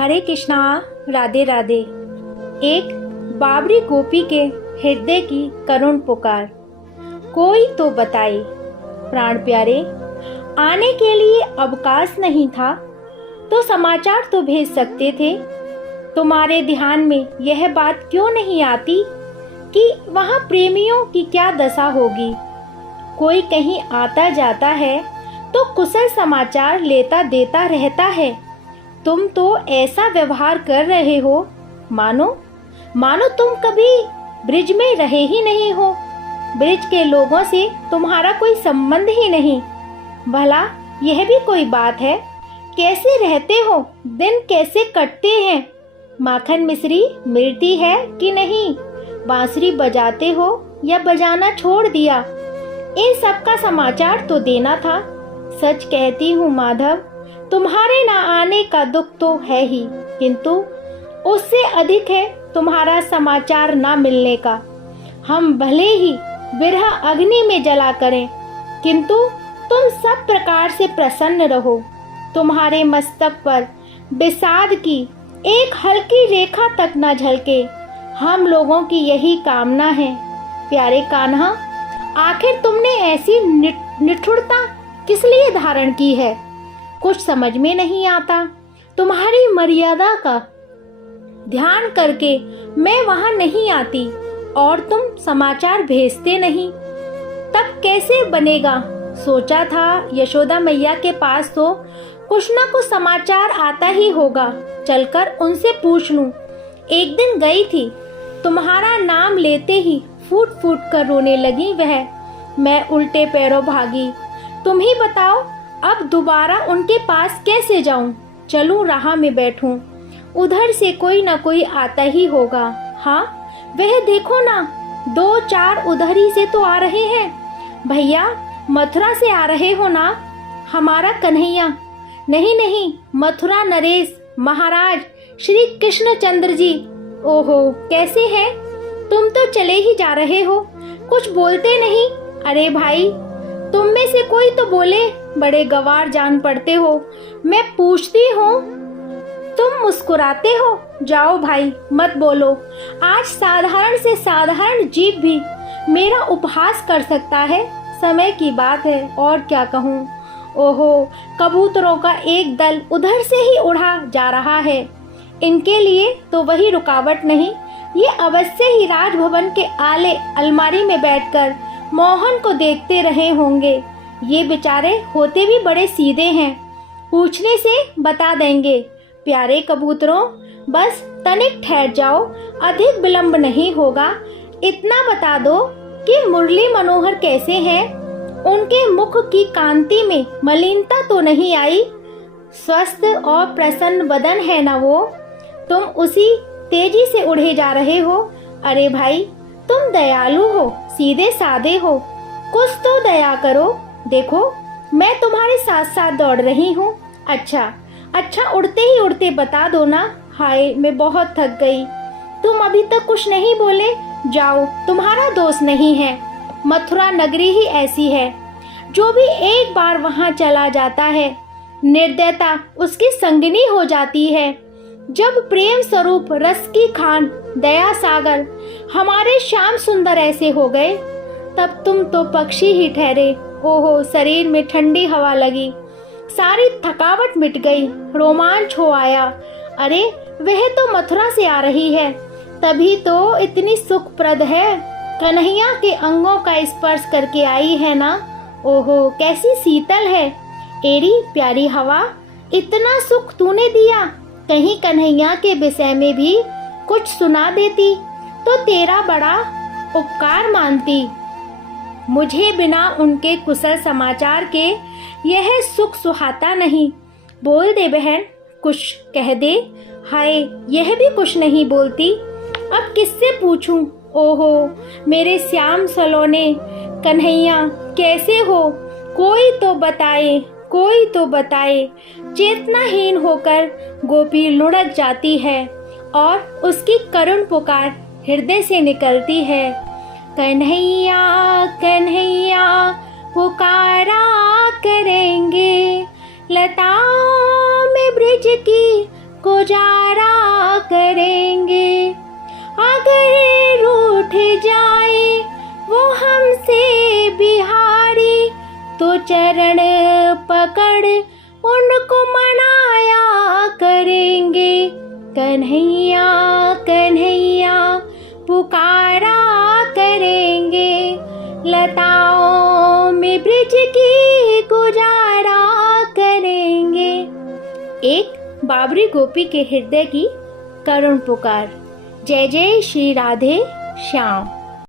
हरे कृष्णा, राधे राधे। एक बाबरी गोपी के हृदय की करुण पुकार, कोई तो बताए। प्राण प्यारे, आने के लिए अवकाश नहीं था तो समाचार तो भेज सकते थे। तुम्हारे ध्यान में यह बात क्यों नहीं आती कि वहाँ प्रेमियों की क्या दशा होगी। कोई कहीं आता जाता है तो कुशल समाचार लेता देता रहता है। तुम तो ऐसा व्यवहार कर रहे हो मानो तुम कभी ब्रिज में रहे ही नहीं हो। ब्रिज के लोगों से तुम्हारा कोई संबंध ही नहीं। भला यह भी कोई बात है? कैसे रहते हो? दिन कैसे कटते हैं? माखन मिश्री मिलती है कि नहीं? बांसुरी बजाते हो या बजाना छोड़ दिया? इन सब का समाचार तो देना था। सच कहती हूँ माधव, तुम्हारे ना आने का दुख तो है ही, किंतु उससे अधिक है तुम्हारा समाचार ना मिलने का। हम भले ही विरह अग्नि में जला करें, किंतु तुम सब प्रकार से प्रसन्न रहो। तुम्हारे मस्तक पर विषाद की एक हल्की रेखा तक न झलके, हम लोगों की यही कामना है। प्यारे कान्हा, आखिर तुमने ऐसी निठुरता किस लिए धारण की है? कुछ समझ में नहीं आता। तुम्हारी मर्यादा का ध्यान करके मैं वहां नहीं आती और तुम समाचार भेजते नहीं, तब कैसे बनेगा? सोचा था यशोदा मैया के पास तो कुछ ना कुछ समाचार आता ही होगा, चलकर उनसे पूछ लूं। एक दिन गई थी, तुम्हारा नाम लेते ही फूट फूट कर रोने लगी वह। मैं उल्टे पैरों भागी। तुम ही बताओ, अब दोबारा उनके पास कैसे जाऊं? चलूं राह में बैठूं, उधर से कोई ना कोई आता ही होगा। हाँ, वह देखो ना, 2-4 उधर ही से तो आ रहे हैं। भैया, मथुरा से आ रहे हो ना? हमारा कन्हैया? नहीं, मथुरा नरेश महाराज श्री कृष्णचंद्र जी। ओहो, कैसे हैं? तुम तो चले ही जा रहे हो, कुछ बोलते नहीं। अरे भाई, तुम में से कोई तो बोले, बड़े गवार जान पड़ते हो। मैं पूछती हूँ, तुम मुस्कुराते हो। जाओ भाई, मत बोलो। आज साधारण से साधारण जीव भी मेरा उपहास कर सकता है। समय की बात है, और क्या कहूँ। ओहो, कबूतरों का एक दल उधर से ही उड़ा जा रहा है। इनके लिए तो वही रुकावट नहीं, ये अवश्य ही राजभवन के आले अलमारी में बैठकर मोहन को देखते रहे होंगे। ये बेचारे होते भी बड़े सीधे हैं, पूछने से बता देंगे। प्यारे कबूतरों, बस तनिक ठहर जाओ, अधिक विलंब नहीं होगा। इतना बता दो कि मुरली मनोहर कैसे हैं? उनके मुख की कांति में मलिनता तो नहीं आई? स्वस्थ और प्रसन्न बदन है ना वो? तुम उसी तेजी से उड़े जा रहे हो। अरे भाई, तुम दयालु हो, सीधे साधे हो, कुछ तो दया करो। देखो, मैं तुम्हारे साथ साथ दौड़ रही हूँ। अच्छा, उड़ते ही उड़ते बता दो ना। हाय, मैं बहुत थक गई। तुम अभी तक कुछ नहीं बोले। जाओ, तुम्हारा दोष नहीं है। मथुरा नगरी ही ऐसी है, जो भी एक बार वहाँ चला जाता है, निर्दयता उसकी संगिनी हो जाती है। जब प्रेम स्वरूप रस की खान दया सागर हमारे श्याम सुंदर ऐसे हो गए, तब तुम तो पक्षी ही ठहरे। ओहो, शरीर में ठंडी हवा लगी, सारी थकावट मिट गई, रोमांच हो आया। अरे, वह तो मथुरा से आ रही है, तभी तो इतनी सुखप्रद है। कन्हैया के अंगों का स्पर्श करके आई है ना। ओहो, कैसी शीतल है। एरी प्यारी हवा, इतना सुख तूने दिया। कहीं कन्हैया के विषय में भी कुछ सुना देती तो तेरा बड़ा उपकार मानती। मुझे बिना उनके कुशल समाचार के यह सुख सुहाता नहीं। बोल दे बहन, कुछ कह दे। हाय, यह भी कुछ नहीं बोलती। अब किससे पूछूं? ओहो, मेरे श्याम सलोने कन्हैया, कैसे हो? कोई तो बताए। चेतनाहीन होकर गोपी लुढ़क जाती है और उसकी करुण पुकार हृदय से निकलती है। कन्हैया कन्हैया पुकारा करेंगे, लताओं में ब्रिज की गुजारा करेंगे। अगर रूठ जाए वो हमसे बिहारी, तो चरण पकड़ उनको मनाया करेंगे। कन्हैया कन्हैया पुकारा करेंगे, लताओं में ब्रिज की गुजारा करेंगे। एक बाबरी गोपी के हृदय की करुण पुकार। जय जय श्री राधे श्याम।